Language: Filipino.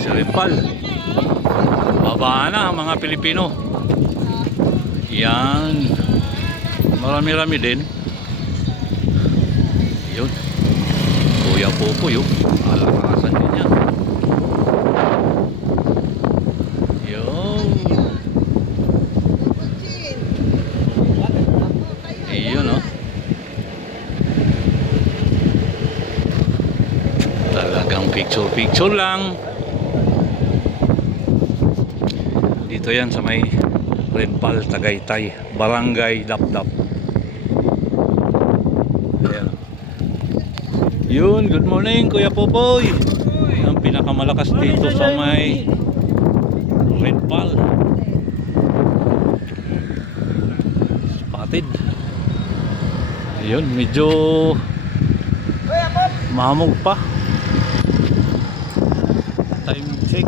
Sa Rimpal. Babaan na mga Pilipino. Yan. Marami-rami din. Yun. Kuya Popo yun. Alakasan din yan. Yun. Yun oh. Talagang picture-picture lang. Dito yan sa may Rimpal, Tagaytay, Barangay Dapdap. Ayan. Yun, good morning Kuya Popoy. Ang pinakamalakas dito sa may Rimpal. Spotted. Yun, medyo mahamog pa. Time check